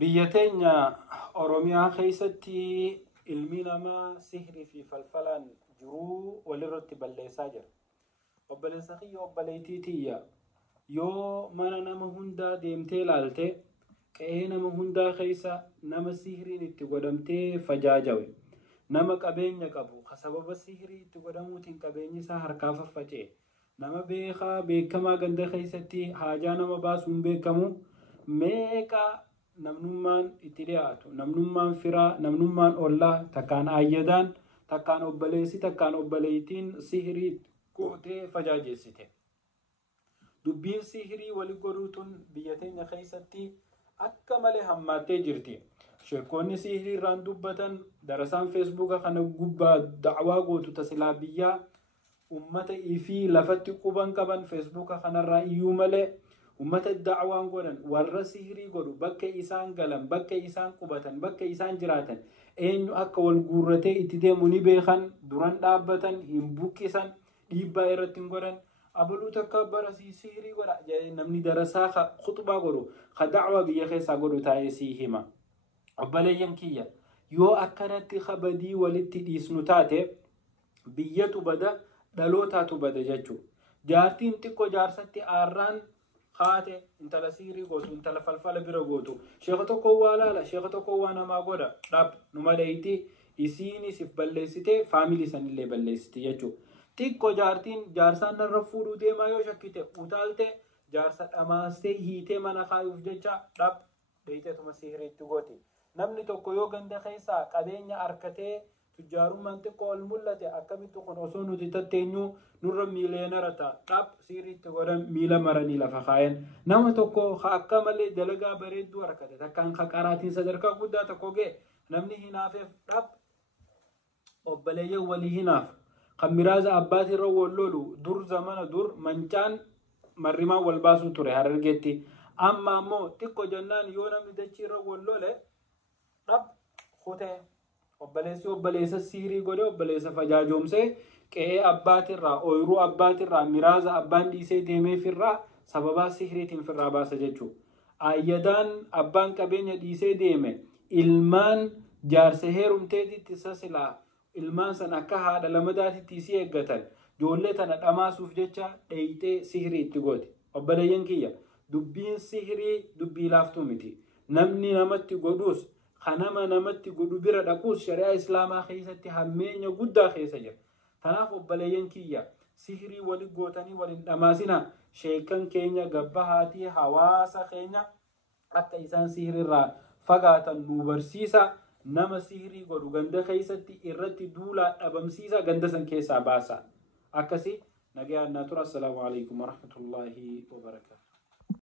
biyyateenya Oromiyaa keessatti ilmi namaa sihrii fi falfalaan jiruu walirratti balleessaa jira. Obboleessa kiyya obboleettii tiyya yoo mana nama hundaa deemtee ilaalte qe'ee nama hundaa keessa nama sihriin itti godhamtee fajaajawe, nama qabeenya qabu sababa sihrii itti godhamuutiin qabeenyi isaa harkaa faffacee, nama beekamaa ganda keessatti haajaa nama baasuun beekamu meeqa namnummaan itti dhiyaatu, namnummaan firaa, namnummaan ollaa, takkaan ayyadaan, takkaan obboleessi, takkaan obboleettiin sihrii gootee fajaajeessite. Dubbiin sihrii wali godhuutun biyya teenya keessatti akka malee hammaattee jirti. Sheekonni sihrii irraan dubbatan darasaan feesbuuka kana gubbaa da'waa gootu tasilaa biyyaa ummata ifii lafatti quban qaban feesbuuka kanarraa iyyuu malee ummata da'waan godhan warra sihrii godhu bakka isaan galan, bakka isaan qubatan, bakka isaan jiraatan eenyu akka wal guurratee itti deemu ni beekan, duran dhaabbatan, hin buqqisan, dhiibbaa irratti hin godhan. Abaluu takka barasii sihrii godha namni darasaa khutbaa godhu ka da'waa biyya keessaa godhu taa'ee sii hima. Obboleeyyan kiyya yoo akkanatti kabadii walitti dhiisnu taate biyyatu bada, dhalootaatu bada jechuudha. Jaartiin xiqqoo jaarsatti aarraan haate intala sihrii gootu, intala falfala bira gootu, sheeka tokko waa laala, sheeka tokko waa namaa godha, dhab numa dheeyti isiinisif balleessite faamilii sanillee balleessite jechuudha. Xiqqoo jaartiin jaarsaan narra fuudhuu deemaa yoo shakkite utaalte jaarsa dhamaastee hiitee mana kaayuuf jecha dhab dheeyteetuma sihriitti gooti. Namni tokko yoo ganda keessaa qabeenya harkatee tujjaarummaan xiqqoo ol mul'ate akkamitti kun osoo nuti tatteenyu nurra miileenara ta'a. Dhab sihriitti godhan miila maranii lafa kaayan. Nama tokko akka malee dalagaa bareedduu harkate takkaan qaraatiin sadarkaa guddaa tokko ga'e namni hinaafeef dhab obboleeyyan walii hinaaf. Kan miraaza abbaatirra wal lolu dur zamana dur mancaan marrimaan wal baasuu ture Harargeetti. Amma ammoo xiqqoo jennaan yoo namni dachiirra wal lole dhab kutee obboleessi obboleessa sihrii godhe obboleessa fajaajoomsee qe'ee abbaatirraa ooyiruu abbaatirraa miraaza abbaan dhiisee deemeefirraa sababaa sihriitiin firraa baasa jechuudha. Ayyadaan abbaan qabeenya dhiisee deeme ilmaan jaarsa heerumteetitti sasilaa ilmaan san akka haadha lamadaatitti isii eeggatan ijoollee tana dhamaasuuf jecha dheeytee sihrii itti goote. Obboleeyyan kiyya dubbiin sihrii dubbii laaftuu miti. Namni namatti godhuus kanama namatti godhu bira dhaquus shari'aa islaamaa keessatti hammeenya guddaa keessa jira. Kanaaf obboleeyyan kiyya sihrii wali gootanii waliin dhamaasina. Sheekan keenya gabbahaatii hawaasa keenya akka isaan sihriirraa fagaatan nu barsiisa. Nama sihrii godhu ganda keessatti irratti duulaa dhabamsiisa, ganda san keessaa baasa. Akkasi nagayaan naa tura. Assalaamu alaikum warahmatullaahi wabarakaatuh.